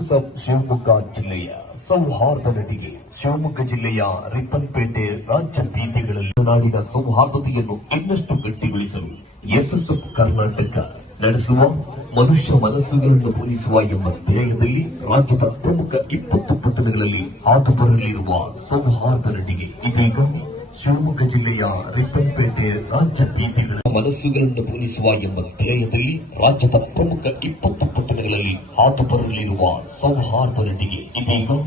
SSF Shivamogga ಜಿಲ್ಲೆಯ ಸೌಹಾರ್ದ ನಟಿಗೆ ಶಿವಮೊಗ್ಗ ಜಿಲ್ಲೆಯ ರಿಪ್ಪನ್ಪೇಟೆ ರಾಜ್ಯ ಬೀದಿಗಳಲ್ಲಿ ನಾಡಿನ ಸೌಹಾರ್ದತೆಯನ್ನು ಇನ್ನಷ್ಟು ಗಟ್ಟಿಗೊಳಿಸಲು ಎಸ್ಎಸ್ಎಫ್ ಕರ್ನಾಟಕ ನಡೆಸುವ ಮನುಷ್ಯ ಮನಸ್ಸುಗಳನ್ನು ಪೂರೈಸುವ ಎಂಬ ಧ್ಯೇಯದಲ್ಲಿ ರಾಜ್ಯದ ಪ್ರಮುಖ ಇಪ್ಪತ್ತು ಪಟ್ಟಣಗಳಲ್ಲಿ ಹಾದು ಬರಲಿರುವ ಸೌಹಾರ್ದ ನಟಿಗೆ ಇದೀಗ ಶಿವಮೊಗ್ಗ ಜಿಲ್ಲೆಯ ರಿಪ್ಪನ್ಪೇಟೆ ರಾಜ್ಯ ಬೀದಿಗಳ ಮನಸ್ಸುಗಳನ್ನು ಪೂರೈಸುವ ಎಂಬ ಧ್ಯೇಯದಲ್ಲಿ ರಾಜ್ಯದ ಪ್ರಮುಖ ಇಪ್ಪತ್ತು ಪಟ್ಟಣಗಳಲ್ಲಿ ಹಾದು ಬರಲಿರುವ ಸೌಹಾರ್ದ ನಟಿಗೆ ಇದೀಗ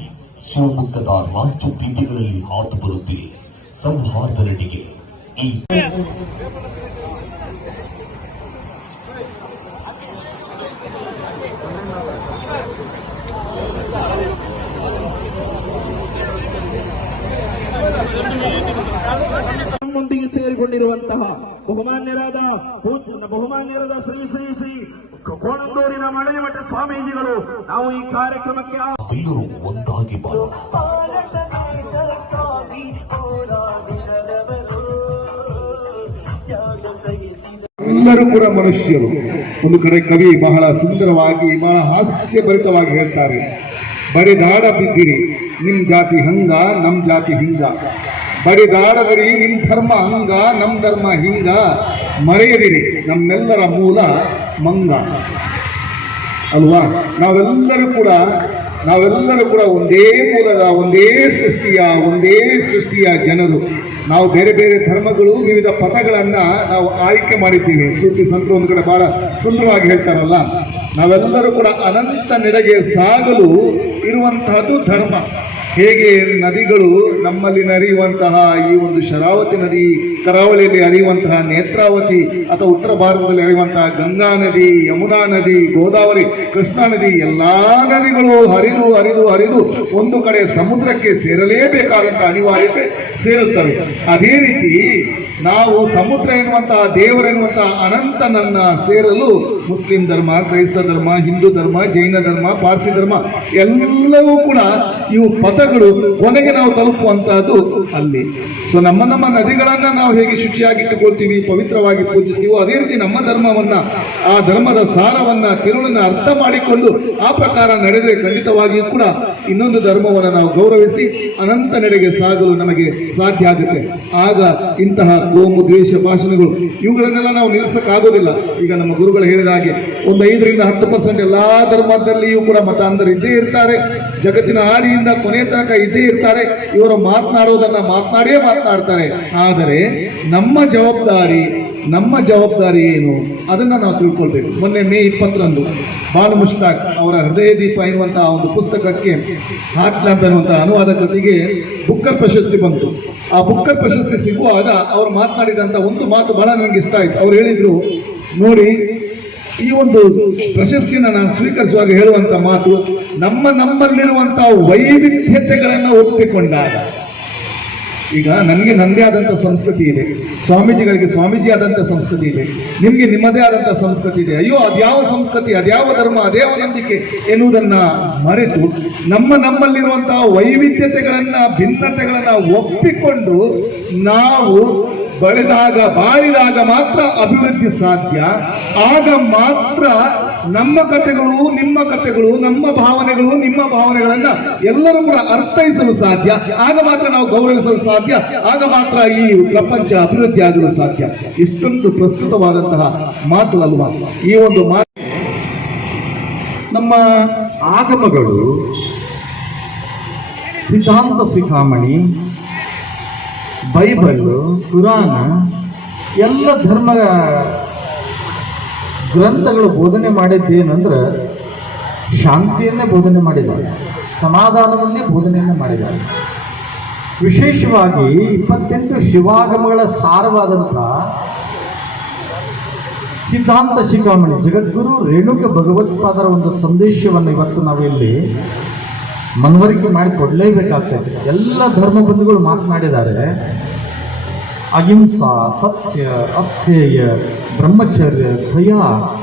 ಶಿವಮೊಗ್ಗದ ರಾಜ್ಯ ಬೀದಿಗಳಲ್ಲಿ ಹಾದು ಬರುತ್ತಿದೆ ಸೌಹಾರ್ದ ನಟಿಗೆ ಈ ಸೇರಿಕೊಂಡಿರುವಂತಹ ಬಹುಮಾನ್ಯರಾದ ಬಹುಮಾನ್ಯರಾದ ಶ್ರೀ ಶ್ರೀ ಶ್ರೀ ಕೋಣಂದೂರಿನ ಮಠ ಸ್ವಾಮೀಜಿಗಳು ನಾವು ಈ ಕಾರ್ಯಕ್ರಮಕ್ಕೆ ಒಂದಾಗಿ ಎಲ್ಲರೂ ಕೂಡ ಮನುಷ್ಯರು. ಒಂದು ಕಡೆ ಕವಿ ಬಹಳ ಸುಂದರವಾಗಿ ಬಹಳ ಹಾಸ್ಯಭರಿತವಾಗಿ ಹೇಳ್ತಾರೆ. ಬಡಿದಾಡ ಬಿದ್ದಿರಿ. ನಿಮ್ ಜಾತಿ ಹಂಗ ನಮ್ ಜಾತಿ ಹಿಂಗ. ಬಡಿದಾಡದಿರಿ ನಿಮ್ಮ ಧರ್ಮ ಹಂಗ ನಮ್ಮ ಧರ್ಮ ಹಿಂಗ, ಮರೆಯದಿರಿ. ನಮ್ಮೆಲ್ಲರ ಮೂಲ ಮಂಗ. ಅಲ್ವಾ? ನಾವೆಲ್ಲರೂ ಕೂಡ ನಾವೆಲ್ಲರೂ ಕೂಡ ಒಂದೇ ಮೂಲದ, ಒಂದೇ ಸೃಷ್ಟಿಯ ಒಂದೇ ಸೃಷ್ಟಿಯ ಜನರು. ನಾವು ಬೇರೆ ಬೇರೆ ಧರ್ಮಗಳು, ವಿವಿಧ ಪದಗಳನ್ನು ನಾವು ಆಯ್ಕೆ ಮಾಡಿದ್ದೀವಿ. ಸೂಫಿ ಸಂತರು ಒಂದು ಕಡೆ ಭಾಳ ಸುಂದರವಾಗಿ ಹೇಳ್ತಾರಲ್ಲ. ನಾವೆಲ್ಲರೂ ಕೂಡ ಅನಂತ ನೆಡೆಗೆ ಸಾಗಲು ಇರುವಂತಹದ್ದು ಧರ್ಮ. ಹೇಗೆ ನದಿಗಳು ನಮ್ಮಲ್ಲಿ ನರಿಯುವಂತಹ ಈ ಒಂದು ಶರಾವತಿ ನದಿ, ಕರಾವಳಿಯಲ್ಲಿ ಹರಿಯುವಂತಹ ನೇತ್ರಾವತಿ ಅಥವಾ ಉತ್ತರ ಭಾರತದಲ್ಲಿ ಹರಿಯುವಂತಹ ಗಂಗಾ ನದಿ, ಯಮುನಾ ನದಿ, ಗೋದಾವರಿ, ಕೃಷ್ಣಾ ನದಿ, ಎಲ್ಲ ನದಿಗಳು ಹರಿದು ಹರಿದು ಹರಿದು ಒಂದು ಕಡೆ ಸಮುದ್ರಕ್ಕೆ ಸೇರಲೇಬೇಕಾದಂತಹ ಅನಿವಾರ್ಯತೆ ಸೇರುತ್ತವೆ. ಅದೇ ರೀತಿ ನಾವು ಸಮುದ್ರ ಎನ್ನುವಂತಹ ದೇವರೆನ್ನುವಂಥ ಅನಂತನನ್ನ ಸೇರಲು ಮುಸ್ಲಿಂ ಧರ್ಮ, ಕ್ರೈಸ್ತ ಧರ್ಮ, ಹಿಂದೂ ಧರ್ಮ, ಜೈನ ಧರ್ಮ, ಪಾರ್ಸಿ ಧರ್ಮ ಎಲ್ಲವೂ ಕೂಡ ಇವು ಪದಗಳು ಕೊನೆಗೆ ನಾವು ತಲುಪುವಂತಹದ್ದು ಅಲ್ಲಿ. ಸೊ ನಮ್ಮ ನಮ್ಮ ನದಿಗಳನ್ನು ನಾವು ಹೇಗೆ ಶುಚಿಯಾಗಿಟ್ಟುಕೊಳ್ತೀವಿ, ಪವಿತ್ರವಾಗಿ ಪೂಜಿಸ್ತೀವೋ ಅದೇ ರೀತಿ ನಮ್ಮ ಧರ್ಮವನ್ನ, ಆ ಧರ್ಮದ ಸಾರವನ್ನ, ತಿರುಳನ್ನು ಅರ್ಥ ಮಾಡಿಕೊಂಡು ಆ ಪ್ರಕಾರ ನಡೆದರೆ ಖಂಡಿತವಾಗಿಯೂ ಕೂಡ ಇನ್ನೊಂದು ಧರ್ಮವನ್ನು ನಾವು ಗೌರವಿಸಿ ಅನಂತ ನಡೆಗೆ ಸಾಗಲು ನಮಗೆ ಸಾಧ್ಯ ಆಗುತ್ತೆ. ಆಗ ಇಂತಹ ಕೋಮು ದ್ವೇಷ, ಭಾಷಣಗಳು ಇವುಗಳನ್ನೆಲ್ಲ ನಾವು ನಿಲ್ಲಿಸೋಕ್ಕಾಗೋದಿಲ್ಲ. ಈಗ ನಮ್ಮ ಗುರುಗಳು ಹೇಳಿದ ಹಾಗೆ ಒಂದು ಐದರಿಂದ ಹತ್ತು ಪರ್ಸೆಂಟ್ ಎಲ್ಲ ಧರ್ಮದಲ್ಲಿಯೂ ಕೂಡ ಮತಾಂಧರು ಇದ್ದೇ ಇರ್ತಾರೆ. ಜಗತ್ತಿನ ಆದಿಯಿಂದ ಕೊನೆಯ ತನಕ ಇದ್ದೇ ಇರ್ತಾರೆ. ಇವರು ಮಾತನಾಡುವುದನ್ನ ಮಾತನಾಡಿಯೇ ಮಾತನಾಡ್ತಾರೆ ಆದರೆ ನಮ್ಮ ಜವಾಬ್ದಾರಿ ನಮ್ಮ ಜವಾಬ್ದಾರಿ ಏನು? ಅದನ್ನ ನಾವು ತಿಳ್ಕೊಳ್ಬೇಕು. ಮೊನ್ನೆ ಮೇ ಇಪ್ಪತ್ತರಂದು ಬಾಲು ಮುಷ್ತಾಕ್ ಅವರ ಹೃದಯ ದೀಪ ಎನ್ನುವಂತಹ ಒಂದು ಪುಸ್ತಕಕ್ಕೆ ಹಾಟ್ ಲ್ಯಾಂಪ್ ಅನುವಾದ ಕೃತಿಗೆ ಬುಕ್ಕರ್ ಪ್ರಶಸ್ತಿ ಬಂತು. ಆ ಬುಕ್ಕರ್ ಪ್ರಶಸ್ತಿ ಸಿಗುವಾಗ ಅವರು ಮಾತನಾಡಿದಂತ ಒಂದು ಮಾತು ಬಹಳ ನನಗೆ ಇಷ್ಟ ಆಯ್ತು. ಅವ್ರು ಹೇಳಿದರು, ನೋಡಿ, ಈ ಒಂದು ಪ್ರಶಸ್ತಿಯನ್ನು ನಾನು ಸ್ವೀಕರಿಸುವಾಗ ಹೇಳುವಂತ ಮಾತು ನಮ್ಮ ನಮ್ಮಲ್ಲಿರುವಂಥ ವೈವಿಧ್ಯತೆಗಳನ್ನು ಒಪ್ಪಿಕೊಂಡಾಗ ಈಗ ನನಗೆ ನನ್ನದೇ ಆದಂಥ ಸಂಸ್ಕೃತಿ ಇದೆ. ಸ್ವಾಮೀಜಿಗಳಿಗೆ ಸ್ವಾಮೀಜಿ ಆದಂಥ ಸಂಸ್ಕೃತಿ ಇದೆ. ನಿಮಗೆ ನಿಮ್ಮದೇ ಆದಂಥ ಸಂಸ್ಕೃತಿ ಇದೆ. ಅಯ್ಯೋ, ಅದ್ಯಾವ ಸಂಸ್ಕೃತಿ, ಅದ್ಯಾವ ಧರ್ಮ ಅದೇ ನಂಬಿಕೆ ಎನ್ನುವುದನ್ನು ಮರೆತು ನಮ್ಮ ನಮ್ಮಲ್ಲಿರುವಂತಹ ವೈವಿಧ್ಯತೆಗಳನ್ನು, ಭಿನ್ನತೆಗಳನ್ನು ಒಪ್ಪಿಕೊಂಡು ನಾವು ಬೆಳೆದಾಗ, ಬಾಳಿದಾಗ ಮಾತ್ರ ಅಭಿವೃದ್ಧಿ ಸಾಧ್ಯ. ಆಗ ಮಾತ್ರ ನಮ್ಮ ಕಥೆಗಳು ನಿಮ್ಮ ಕಥೆಗಳು ನಮ್ಮ ಭಾವನೆಗಳು, ನಿಮ್ಮ ಭಾವನೆಗಳನ್ನ ಎಲ್ಲರೂ ಕೂಡ ಅರ್ಥೈಸಲು ಸಾಧ್ಯ. ಆಗ ಮಾತ್ರ ನಾವು ಗೌರವಿಸಲು ಸಾಧ್ಯ. ಆಗ ಮಾತ್ರ ಈ ಪ್ರಪಂಚ ಅಭಿವೃದ್ಧಿ ಆಗಲು ಸಾಧ್ಯ. ಇಷ್ಟೊಂದು ಪ್ರಸ್ತುತವಾದಂತಹ ಮಾತು ಅಲ್ವಾ? ಈ ಒಂದು ಮಾತು ನಮ್ಮ ಆಗಮಗಳು ಸಿದ್ಧಾಂತ ಶಿಖಾಮಣಿ ಬೈಬಲ್, ಪುರಾಣ, ಎಲ್ಲ ಧರ್ಮ ಗ್ರಂಥಗಳು ಬೋಧನೆ ಮಾಡಿದ್ದೇನೆಂದ್ರೆ ಶಾಂತಿಯನ್ನೇ ಬೋಧನೆ ಮಾಡಿದ್ದಾರೆ ಸಮಾಧಾನವನ್ನೇ ಬೋಧನೆಯನ್ನು ಮಾಡಿದ್ದಾರೆ ವಿಶೇಷವಾಗಿ ಇಪ್ಪತ್ತೆಂಟು ಶಿವಾಗಮಗಳ ಸಾರವಾದಂಥ ಸಿದ್ಧಾಂತ ಶಿಖಾಮಣಿ, ಜಗದ್ಗುರು ರೇಣುಕ ಭಗವತ್ಪಾದರ ಒಂದು ಸಂದೇಶವನ್ನು ಇವತ್ತು ನಾವಿಲ್ಲಿ ಮನವರಿಕೆ ಮಾಡಿ ಕೊಡಲೇಬೇಕಾಗ್ತದೆ. ಎಲ್ಲ ಧರ್ಮ ಬಂಧುಗಳು ಮಾತನಾಡಿದ್ದಾರೆ, ಅಹಿಂಸಾ, ಸತ್ಯ, ಅಸ್ಥೇಯ ಬ್ರಹ್ಮಚರ್ಯ ಭಯ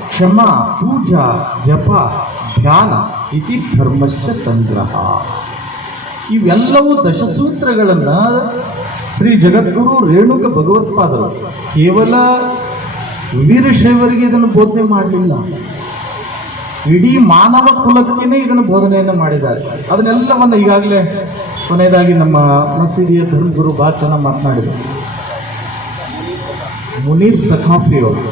ಕ್ಷಮ, ಪೂಜಾ, ಜಪ, ಧ್ಯಾನ ಇತಿ ಧರ್ಮಶ್ಚ ಸಂಗ್ರಹ. ಇವೆಲ್ಲವೂ ದಶಸೂತ್ರಗಳನ್ನು ಶ್ರೀ ಜಗದ್ಗುರು ರೇಣುಕ ಭಗವತ್ಪಾದರು. ಕೇವಲ ವೀರಶೈವರಿಗೆ ಇದನ್ನು ಬೋಧನೆ ಮಾಡಲಿಲ್ಲ. ಇಡೀ ಮಾನವ ಕುಲಕ್ಕೇ ಇದನ್ನು ಬೋಧನೆಯನ್ನು ಮಾಡಿದ್ದಾರೆ. ಅದನ್ನೆಲ್ಲವನ್ನು ಈಗಾಗಲೇ ಕೊನೆಯದಾಗಿ ನಮ್ಮ ಮಸೀದಿಯ ಧರ್ಮಗುರು ಭಾಳ ಚೆನ್ನಾಗಿ ಮಾತನಾಡಿದರು. ಮುನೀರ್ ಅವರು.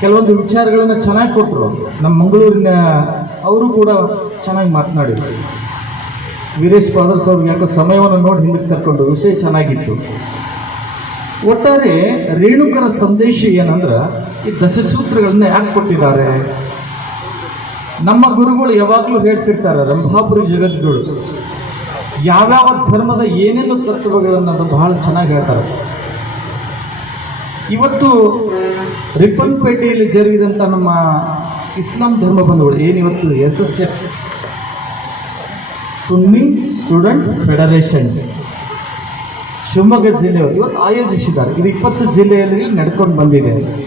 ಕೆಲವೊಂದು ವಿಚಾರಗಳನ್ನು ಚೆನ್ನಾಗಿ ಕೊಟ್ಟರು ನಮ್ಮ ಮಂಗಳೂರಿನ ಅವರು ಕೂಡ ಚೆನ್ನಾಗಿ ಮಾತನಾಡಿದರು. ವೀರೇಶ್ ಫಾದರ್ಸ್ ಅವ್ರಿಗೆ ಯಾಕೋ ಸಮಯವನ್ನು ನೋಡಿ ಹಿಂದಕ್ಕೆ ತರ್ಕೊಂಡು ವಿಷಯ ಚೆನ್ನಾಗಿತ್ತು. ಒಟ್ಟಾರೆ ರೇಣುಕರ ಸಂದೇಶ ಏನಂದ್ರೆ, ಈ ದಶಸೂತ್ರಗಳನ್ನ ಯಾಕೆ ಕೊಟ್ಟಿದ್ದಾರೆ? ನಮ್ಮ ಗುರುಗಳು ಯಾವಾಗಲೂ ಹೇಳ್ತಿರ್ತಾರೆ, ರಂಭಾಪುರಿ ಜಗದ್ಗುರು, ಯಾವ್ಯಾವ ಧರ್ಮದ ಏನೇನು ತತ್ವಗಳನ್ನು ಬಹಳ ಚೆನ್ನಾಗಿ ಹೇಳ್ತಾರೆ. ಇವತ್ತು ರಿಪ್ಪನ್ಪೇಟೆಯಲ್ಲಿ ಜರುಗಿದಂಥ ನಮ್ಮ ಇಸ್ಲಾಂ ಧರ್ಮ ಬಂಧುಗಳು ಏನಿವತ್ತು S S F Sunni student federation. Shivamogga ಜಿಲ್ಲೆಯವರು ಇವತ್ತು ಆಯೋಜಿಸಿದ್ದಾರೆ. ಇದು ಇಪ್ಪತ್ತು ಜಿಲ್ಲೆಯಲ್ಲಿ ನಡ್ಕೊಂಡು ಬಂದಿದೆ.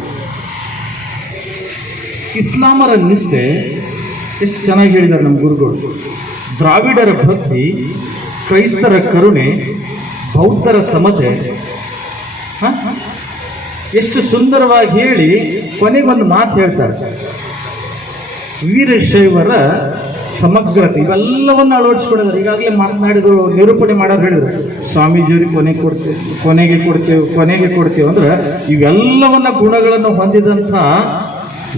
ಇಸ್ಲಾಮರ ನಿಷ್ಠೆ ಎಷ್ಟು ಚೆನ್ನಾಗಿ ಹೇಳಿದ್ದಾರೆ ನಮ್ಮ ಗುರುಗಳು. ದ್ರಾವಿಡರ ಭಕ್ತಿ, ಕ್ರೈಸ್ತರ ಕರುಣೆ, ಬೌದ್ಧರ ಸಮತೆ, ಹ? ಎಷ್ಟು ಸುಂದರವಾಗಿ ಹೇಳಿ ಕೊನೆಗೊಂದು ಮಾತು ಹೇಳ್ತಾರೆ. ವೀರಶೈವರ ಸಮಗ್ರತೆ, ಇವೆಲ್ಲವನ್ನು ಅಳವಡಿಸ್ಕೊಂಡಿದ್ದಾರೆ. ಈಗಾಗಲೇ ಮಾತನಾಡಿದ್ರು, ನಿರೂಪಣೆ ಮಾಡೋರು ಹೇಳಿದ್ರು. ಸ್ವಾಮೀಜಿಯವ್ರಿಗೆ ಕೊನೆ ಕೊಡ್ತೇವೆ, ಕೊನೆಗೆ ಕೊಡ್ತೇವೆ ಕೊನೆಗೆ ಕೊಡ್ತೇವೆ ಅಂದ್ರೆ ಇವೆಲ್ಲವನ್ನ ಗುಣಗಳನ್ನು ಹೊಂದಿದಂಥ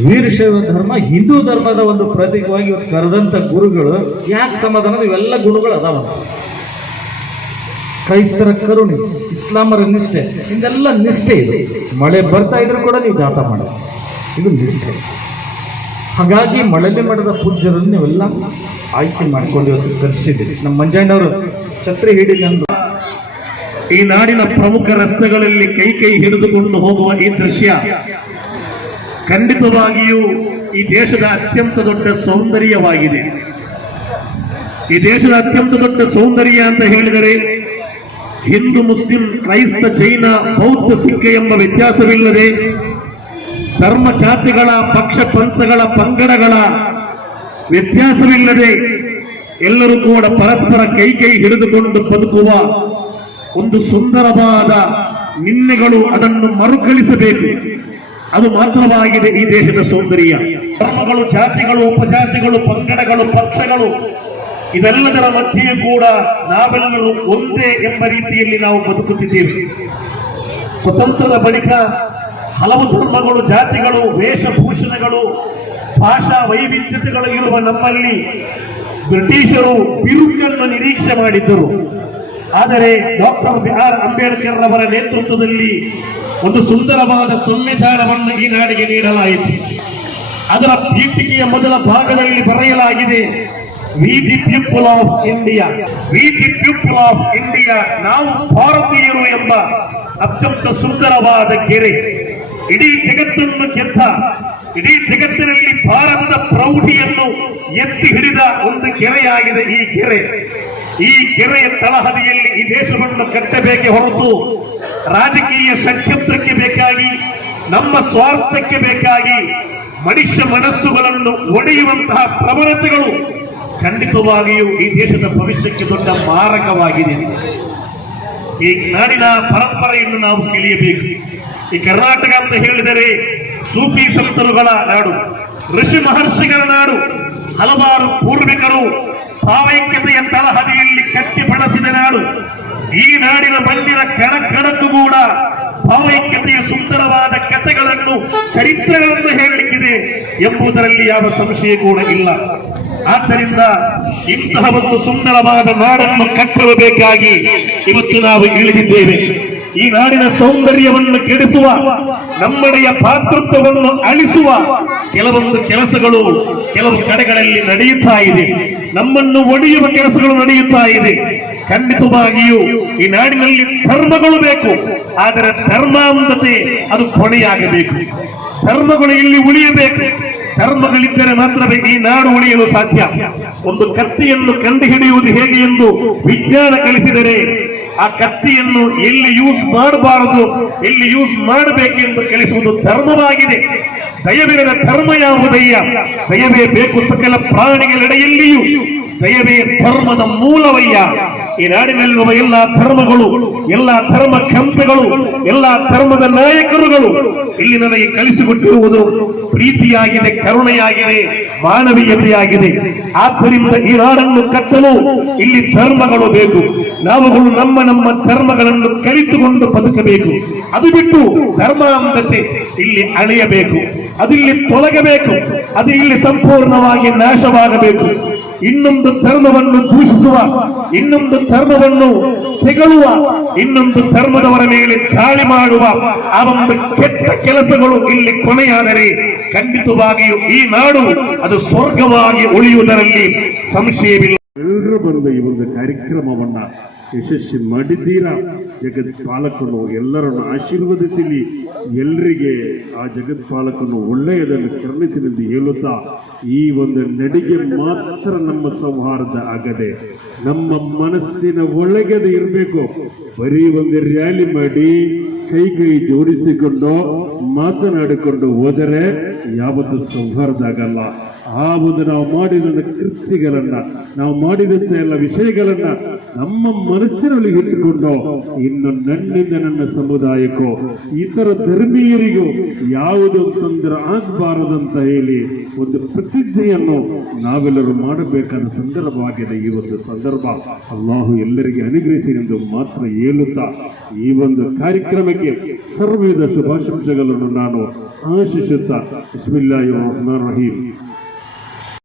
ವೀರಶೈವ ಧರ್ಮ, ಹಿಂದೂ ಧರ್ಮದ ಒಂದು ಪ್ರತೀಕವಾಗಿ ಕರೆದಂಥ ಗುರುಗಳು, ಯಾಕೆ ಸಮಾಧಾನ ಇವೆಲ್ಲ ಗುಣಗಳು ಅದಾವ. ಕ್ರೈಸ್ತರ ಕರುಣೆ, ಇಸ್ಲಾಮರ ನಿಷ್ಠೆ, ಇದೆಲ್ಲ ನಿಷ್ಠೆ ಇದು. ಮಳೆ ಬರ್ತಾ ಇದ್ರೂ ಕೂಡ ನೀವು ಜಾತ ಮಾಡ ಇದು ನಿಷ್ಠೆ. ಹಾಗಾಗಿ ಮಳಲಿ ಮಠದ ಪೂಜ್ಯರನ್ನು ನೀವೆಲ್ಲ ಆಯ್ಕೆ ಮಾಡ್ಕೊಂಡು ಇವತ್ತು ಕರೆಸಿದ್ದೀರಿ. ನಮ್ಮ ಮಂಜಣ್ಣವರು ಛತ್ರಿ ಹಿಡಿದಂದು ಈ ನಾಡಿನ ಪ್ರಮುಖ ರಸ್ತೆಗಳಲ್ಲಿ ಕೈ ಕೈ ಹಿಡಿದುಕೊಂಡು ಹೋಗುವ ಈ ದೃಶ್ಯ ಖಂಡಿತವಾಗಿಯೂ ಈ ದೇಶದ ಅತ್ಯಂತ ದೊಡ್ಡ ಸೌಂದರ್ಯವಾಗಿದೆ. ಈ ದೇಶದ ಅತ್ಯಂತ ದೊಡ್ಡ ಸೌಂದರ್ಯ ಅಂತ ಹೇಳಿದರೆ ಹಿಂದೂ ಮುಸ್ಲಿಂ ಕ್ರೈಸ್ತ ಜೈನ ಬೌದ್ಧ ಸಿಖ್ ಎಂಬ ವ್ಯತ್ಯಾಸವಿಲ್ಲದೆ ಧರ್ಮ ಜಾತಿಗಳ, ಪಕ್ಷ ಪಂಥಗಳ, ಪಂಗಡಗಳ ವ್ಯತ್ಯಾಸವಿಲ್ಲದೆ ಎಲ್ಲರೂ ಕೂಡ ಪರಸ್ಪರ ಕೈ ಕೈ ಹಿಡಿದುಕೊಂಡು ಬದುಕುವ ಒಂದು ಸುಂದರವಾದ ನಿನ್ನೆಗಳು ಅದನ್ನು ಮರುಕಳಿಸಬೇಕು. ಅದು ಮಾತ್ರವಾಗಿದೆ ಈ ದೇಶದ ಸೌಂದರ್ಯ. ಧರ್ಮಗಳು, ಜಾತಿಗಳು, ಉಪಜಾತಿಗಳು, ಪಂಗಡಗಳು, ಪಕ್ಷಗಳು ಇದೆಲ್ಲದರ ಮಧ್ಯೆಯೂ ಕೂಡ ನಾವೆಲ್ಲರೂ ಒಂದೇ ಎಂಬ ರೀತಿಯಲ್ಲಿ ನಾವು ಬದುಕುತ್ತಿದ್ದೇವೆ. ಸ್ವತಂತ್ರದ ಬಳಿಕ ಹಲವು ಧರ್ಮಗಳು, ಜಾತಿಗಳು, ವೇಷಭೂಷಣಗಳು, ಭಾಷಾ ವೈವಿಧ್ಯತೆಗಳು ಇರುವ ನಮ್ಮಲ್ಲಿ ಬ್ರಿಟಿಷರು ಬಿರುಕನ್ನು ನಿರೀಕ್ಷೆ ಮಾಡಿದ್ದರು. ಆದರೆ ಡಾಕ್ಟರ್ ಬಿ ಆರ್ ಅಂಬೇಡ್ಕರ್ ಅವರ ನೇತೃತ್ವದಲ್ಲಿ ಒಂದು ಸುಂದರವಾದ ಸಂವಿಧಾನವನ್ನು ಈ ನಾಡಿಗೆ ನೀಡಲಾಯಿತು. ಅದರ ಪೀಠಿಕೆಯ ಮೊದಲ ಭಾಗದಲ್ಲಿ ಬರೆಯಲಾಗಿದೆ we the people of India we the people of India ನಾವು ಭಾರತೀಯರು ಎಂಬ ಅತ್ಯಂತ ಸುಂದರವಾದ ಕೆರೆ. ಇಡೀ ಜಗತ್ತನ್ನು ಗೆದ್ದ ಇಡೀ ಜಗತ್ತಿನಲ್ಲಿ ಭಾರತದ ಪ್ರೌಢಿಯನ್ನು ಎತ್ತಿ ಹಿಡಿದ ಒಂದು ಕೆರೆಯಾಗಿದೆ ಈ ಕೆರೆ. ಈ ಕೆರೆಯ ತಳಹದಿಯಲ್ಲಿ ಈ ದೇಶವನ್ನು ಕಟ್ಟಬೇಕೆ ಹೊರತು ರಾಜಕೀಯ ಷಡ್ಯಂತ್ರಕ್ಕೆ ಬೇಕಾಗಿ, ನಮ್ಮ ಸ್ವಾರ್ಥಕ್ಕೆ ಬೇಕಾಗಿ ಮನುಷ್ಯ ಮನಸ್ಸುಗಳನ್ನು ಒಡೆಯುವಂತಹ ಪ್ರವಣತೆಗಳು ಖಂಡಿತವಾಗಿಯೂ ಈ ದೇಶದ ಭವಿಷ್ಯಕ್ಕೆ ದೊಡ್ಡ ಮಾರಕವಾಗಿದೆ. ಈ ನಾಡಿನ ಪರಂಪರೆಯನ್ನು ನಾವು ತಿಳಿಯಬೇಕು. ಈ ಕರ್ನಾಟಕ ಅಂತ ಹೇಳಿದರೆ ಸೂಫಿ ಸಂತರುಗಳ ನಾಡು, ಋಷಿ ಮಹರ್ಷಿಗಳ ನಾಡು, ಹಲವಾರು ಪೂರ್ವಿಕರು ಭಾವೈಕ್ಯತೆಯ ತಳಹದಿಯಲ್ಲಿ ಕಟ್ಟಿ ಬಳಸಿದ ನಾಡು. ಈ ನಾಡಿನ ಮಣ್ಣಿನ ಕಣ ಕಣಕ್ಕೂ ಕೂಡ ಭಾವೈಕ್ಯತೆಯ ಸುಂದರವಾದ ಕಥೆಗಳನ್ನು, ಚರಿತ್ರೆಗಳನ್ನು ಹೇಳಲಿಕ್ಕಿದೆ ಎಂಬುದರಲ್ಲಿ ಯಾವ ಸಂಶಯ ಕೂಡ ಇಲ್ಲ. ಆದ್ದರಿಂದ ಇಂತಹ ಒಂದು ಸುಂದರವಾದ ನಾಡನ್ನು ಕಟ್ಟಲು ಬೇಕಾಗಿ ಇವತ್ತು ನಾವು ಇಳಿದಿದ್ದೇವೆ ಈ ನಾಡಿನ ಸೌಂದರ್ಯವನ್ನು ಕೆಡಿಸುವ, ನಮ್ಮಡೆಯ ಪಾತೃತ್ವವನ್ನು ಅಳಿಸುವ ಕೆಲವೊಂದು ಕೆಲಸಗಳು ಕೆಲವು ಕಡೆಗಳಲ್ಲಿ ನಡೆಯುತ್ತಾ ಇದೆ. ನಮ್ಮನ್ನು ಒಡೆಯುವ ಕೆಲಸಗಳು ನಡೆಯುತ್ತಾ ಇದೆ. ಖಂಡಿತವಾಗಿಯೂ ಈ ನಾಡಿನಲ್ಲಿ ಧರ್ಮಗಳು ಬೇಕು. ಆದರೆ ಧರ್ಮಾಂಧತೆ ಅದು ಕೊನೆಯಾಗಬೇಕು. ಧರ್ಮಗಳು ಇಲ್ಲಿ ಉಳಿಯಬೇಕು. ಧರ್ಮಗಳಿದ್ದರೆ ಮಾತ್ರವೇ ಈ ನಾಡು ಉಳಿಯಲು ಸಾಧ್ಯ. ಒಂದು ಕತ್ತಿಯನ್ನು ಕಂಡುಹಿಡಿಯುವುದು ಹೇಗೆ ಎಂದು ವಿಜ್ಞಾನ ಕಲಿಸಿದರೆ ಆ ಕತ್ತಿಯನ್ನು ಎಲ್ಲಿ ಯೂಸ್ ಮಾಡಬಾರದು, ಎಲ್ಲಿ ಯೂಸ್ ಮಾಡಬೇಕೆಂದು ಕಲಿಸುವುದು ಧರ್ಮವಾಗಿದೆ. ದಯವಿರದ ಧರ್ಮ ಯಾವುದಯ್ಯ? ದಯವೇ ಬೇಕು ಸಕಲ ಪ್ರಾಣಿಗಳೆಡೆಯಲ್ಲಿಯೂ ದಯವೇ ಧರ್ಮದ ಮೂಲವಯ್ಯ. ಈ ನಾಡಿನಲ್ಲಿರುವ ಎಲ್ಲ ಧರ್ಮಗಳು, ಎಲ್ಲ ಧರ್ಮ ಕೆಂಪೆಗಳು, ಎಲ್ಲ ಧರ್ಮದ ನಾಯಕರುಗಳು ಇಲ್ಲಿ ನನಗೆ ಕಲಿಸಿಕೊಟ್ಟಿರುವುದು ಪ್ರೀತಿಯಾಗಿದೆ, ಕರುಣೆಯಾಗಿದೆ, ಮಾನವೀಯತೆಯಾಗಿದೆ. ಆದ್ದರಿಂದ ಈ ನಾಡನ್ನು ಕಟ್ಟಲು ಇಲ್ಲಿ ಧರ್ಮಗಳು ಬೇಕು. ನಾವುಗಳು ನಮ್ಮ ನಮ್ಮ ಧರ್ಮಗಳನ್ನು ಕಲಿತುಕೊಂಡು ಬದುಕಬೇಕು. ಅದು ಬಿಟ್ಟು ಧರ್ಮಾಂಧತೆ ಇಲ್ಲಿ ಅಳೆಯಬೇಕು. ಅದು ಇಲ್ಲಿ ತೊಲಗಬೇಕು, ಅದು ಇಲ್ಲಿ ಸಂಪೂರ್ಣವಾಗಿ ನಾಶವಾಗಬೇಕು. ಇನ್ನೊಂದು ಧರ್ಮವನ್ನು ದೂಷಿಸುವ, ಇನ್ನೊಂದು ಧರ್ಮವನ್ನು ತೆಗಳುವ, ಇನ್ನೊಂದು ಧರ್ಮದವರ ಮೇಲೆ ದಾಳಿ ಮಾಡುವ ಆ ಒಂದು ಕೆಟ್ಟ ಕೆಲಸಗಳು ಇಲ್ಲಿ ಕೊನೆಯಾದರೆ ಖಂಡಿತವಾಗಿಯೂ ಈ ನಾಡು ಅದು ಸ್ವರ್ಗವಾಗಿ ಉಳಿಯುವುದರಲ್ಲಿ ಸಂಶಯವಿಲ್ಲ. ಎಲ್ಲರೂ ಬಂದು ಈ ಒಂದು ಕಾರ್ಯಕ್ರಮವನ್ನ ಯಶಸ್ವಿ ಮಾಡಿದ್ದೀರಾ? ಜಗತ್ಪಾಲಕನು ಎಲ್ಲರನ್ನು ಆಶೀರ್ವದಿಸಲಿ. ಎಲ್ಲರಿಗೆ ಆ ಜಗತ್ಪಾಲಕನು ಒಳ್ಳೆಯದನ್ನು ಕರುಣಿಸಿನೆಂದು ಹೇಳುತ್ತಾ, ಈ ಒಂದು ನಡಿಗೆ ಮಾತ್ರ ನಮ್ಮ ಸಂಹಾರದ ಆಗದೆ, ನಮ್ಮ ಮನಸ್ಸಿನ ಒಳಗೆದ ಇರಬೇಕು. ಬರೀ ಒಂದು ರ್ಯಾಲಿ ಮಾಡಿ, ಕೈ ಕೈ ಜೋಡಿಸಿಕೊಂಡು ಮಾತನಾಡಿಕೊಂಡು ಹೋದರೆ ಯಾವತ್ತೂ ಸಂಹಾರದಾಗಲ್ಲ. ಆ ಒಂದು ನಾವು ಮಾಡಿದಂಥ ಕೃತಿಗಳನ್ನು, ನಾವು ಮಾಡಿದಂಥ ಎಲ್ಲ ವಿಷಯಗಳನ್ನ ನಮ್ಮ ಮನಸ್ಸಿನಲ್ಲಿ ಇಟ್ಟುಕೊಂಡು ಇನ್ನು ನನ್ನಿಂದ ನನ್ನ ಸಮುದಾಯಕ್ಕೋ, ಇತರ ಧರ್ಮೀಯರಿಗೂ ಯಾವುದು ತೊಂದರೆ ಆಗಬಾರದಂತ ಹೇಳಿ ಒಂದು ಪ್ರತಿಜ್ಞೆಯನ್ನು ನಾವೆಲ್ಲರೂ ಮಾಡಬೇಕಾದ ಸಂದರ್ಭವಾಗಿದೆ. ಈ ಒಂದು ಸಂದರ್ಭ ಅಲ್ಲಾಹು ಎಲ್ಲರಿಗೆ ಅನುಗ್ರಹಿಸಿ ಎಂದು ಮಾತ್ರ ಹೇಳುತ್ತಾ, ಈ ಒಂದು ಕಾರ್ಯಕ್ರಮಕ್ಕೆ ಸರ್ವವಿಧ ಶುಭಾಶಂಸಗಳನ್ನು ನಾನು ಆಶಿಸುತ್ತಾ ಬಿಸ್ಮಿಲ್ಲಾಹಿ ರಹಮಾನ್ ರಹೀಂ